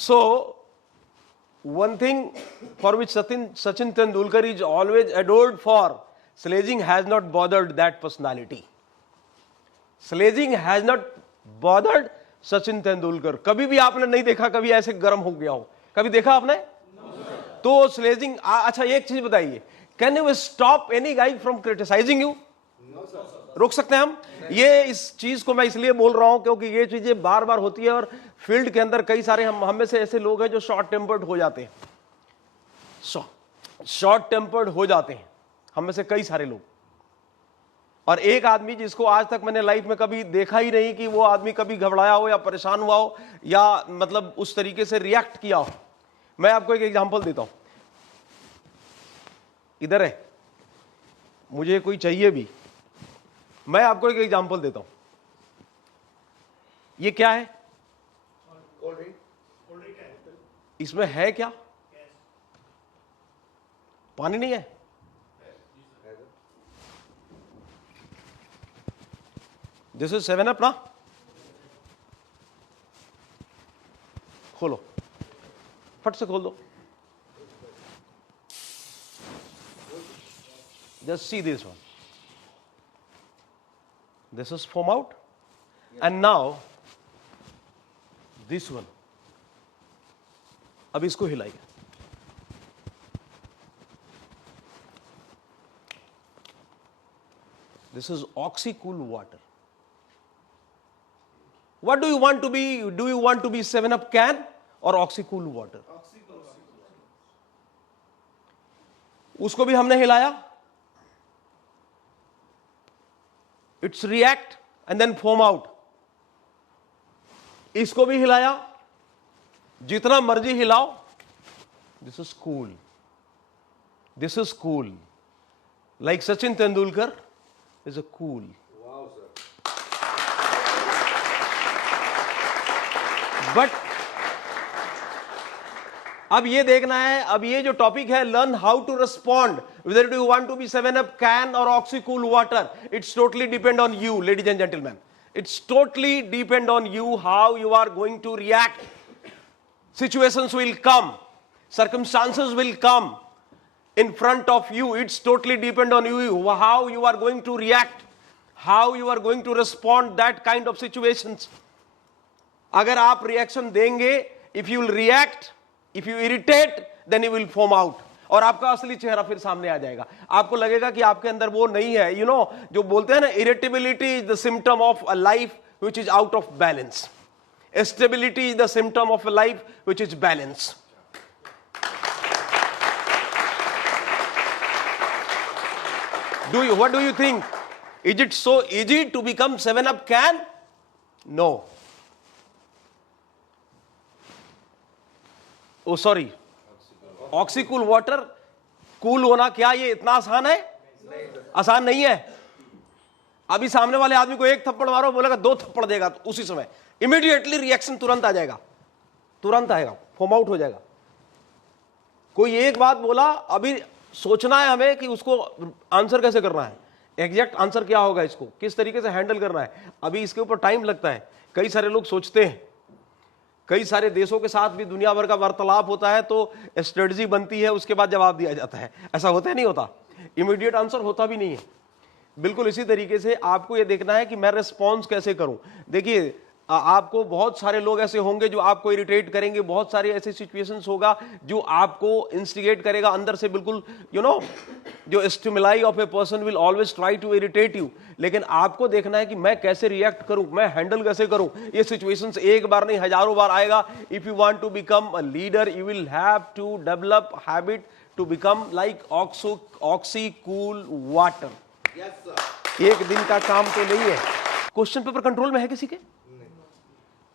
So one thing for which Sachin Tendulkar is always adored for, sledging has not bothered that personality. Sledging has not bothered Sachin Tendulkar. कभी भी आपने नहीं देखा कभी ऐसे गर्म हो गया हो, कभी देखा आपने? तो स्लेजिंग, अच्छा एक चीज बताइए, can you stop any guy from criticising you? रोक सकते हैं हम? ये इस चीज को मैं इसलिए बोल रहा हूं क्योंकि ये चीजें बार बार होती है और फील्ड के अंदर कई सारे हम में से ऐसे लोग हैं जो शॉर्ट टेम्पर्ड हो जाते हैं, शॉर्ट टेम्पर्ड हो जाते हैं हम में से कई सारे लोग। और एक आदमी जिसको आज तक मैंने लाइफ में कभी देखा ही नहीं कि वो आदमी कभी घबराया हो या परेशान हुआ हो या मतलब उस तरीके से रिएक्ट किया हो। मैं आपको एक एग्जांपल देता हूं, इधर है, मुझे कोई चाहिए भी, मैं आपको एक एग्जांपल देता हूं। ये क्या है? इसमें है क्या? पानी नहीं है? दिस इज 7 अप ना? खोलो, फट से खोल दो। Just see this one. This is foam out, and now this one. अब इसको हिलाइए। This is oxy-cool water. What do you want to be? Do you want to be 7-Up can or oxy-cool water? उसको भी हमने हिलाया, it's react and then foam out. इसको भी हिलाया, जितना मर्जी हिलाओ, this is cool, this is cool, like Sachin Tendulkar is a cool. But अब ये देखना है, अब ये जो टॉपिक है, learn how to respond, whether do you want to be 7-Up can or oxy-cool water, it's totally depend on you, ladies and gentlemen. It's totally depend on you how you are going to react. Situations will come, circumstances will come in front of you. It's totally depend on you how you are going to react, how you are going to respond that kind of situations. अगर आप reaction देंगे, if you will react, if you irritate, then you will foam out, और आपका असली चेहरा फिर सामने आ जाएगा। आपको लगेगा कि आपके अंदर वो नहीं है। यू नो, जो बोलते हैं ना, irritability is the symptom of a life which is out of balance, stability is the symptom of a life which is balance. What do you think? Is it so easy to become 7-Up can? No. Oh sorry, oxy cool water, cool होना क्या ये इतना आसान है? आसान नहीं है। अभी सामने वाले आदमी को एक थप्पड़ मारो, बोलेगा 2 थप्पड़ देगा, तो उसी समय इमीडिएटली रिएक्शन तुरंत आ जाएगा, तुरंत आएगा, फोम आउट हो जाएगा। कोई एक बात बोला, अभी सोचना है हमें कि उसको आंसर कैसे करना है, एग्जैक्ट आंसर क्या होगा, इसको किस तरीके से हैंडल करना है। अभी इसके ऊपर टाइम लगता है। कई सारे लोग सोचते हैं, कई सारे देशों के साथ भी दुनिया भर का वार्तालाप होता है, तो स्ट्रेटजी बनती है, उसके बाद जवाब दिया जाता है। ऐसा होता है, नहीं होता, इमीडिएट आंसर होता भी नहीं है। बिल्कुल इसी तरीके से आपको यह देखना है कि मैं रिस्पॉन्स कैसे करूं। देखिए, आपको बहुत सारे लोग ऐसे होंगे जो आपको इरिटेट करेंगे, बहुत सारे ऐसे सिचुएशंस होगा जो आपको इंस्टिगेट करेगा अंदर से। बिल्कुल यू नो, जो stimuli of a person will always try to irritate you, लेकिन आपको देखना है कि मैं कैसे रिएक्ट करूं, मैं हैंडल कैसे करूं। ये सिचुएशंस एक बार नहीं, हजारों बार आएगा। If you want to become a leader, you will have to develop habit to become like oxy cool water. एक दिन का काम तो नहीं है। क्वेश्चन पेपर कंट्रोल में है किसी के?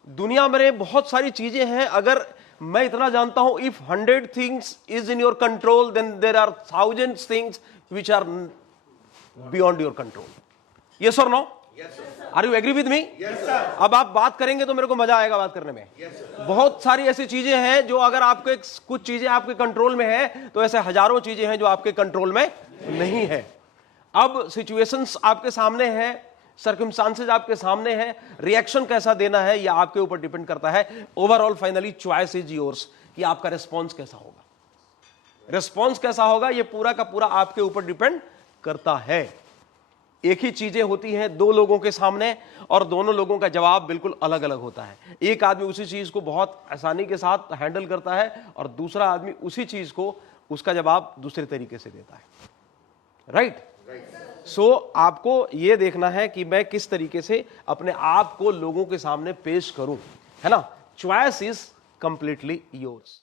दुनिया में बहुत सारी चीजें हैं। अगर मैं इतना जानता हूं, if 100 things is in your control, then there are 1000 things which are beyond your control. Yes और no? Are you agree with me? अब आप बात करेंगे तो मेरे को मजा आएगा बात करने में। बहुत सारी ऐसी चीजें हैं जो अगर आपके कुछ चीजें आपके कंट्रोल में है, तो ऐसे हजारों चीजें हैं जो आपके कंट्रोल में नहीं है। अब सिचुएशंस आपके सामने हैं, सर्कमस्टांसेस आपके सामने है, रिएक्शन कैसा देना है यह आपके ऊपर डिपेंड करता है। Overall finally choice is yours कि आपका रिस्पॉन्स कैसा होगा। रिस्पॉन्स कैसा होगा यह पूरा का पूरा आपके ऊपर डिपेंड करता है। एक ही चीजें होती हैं दो लोगों के सामने और दोनों लोगों का जवाब बिल्कुल अलग अलग होता है। एक आदमी उसी चीज को बहुत आसानी के साथ हैंडल करता है और दूसरा आदमी उसी चीज को उसका जवाब दूसरे तरीके से देता है। राइट? सो आपको यह देखना है कि मैं किस तरीके से अपने आप को लोगों के सामने पेश करूं, है ना। Choice is completely yours.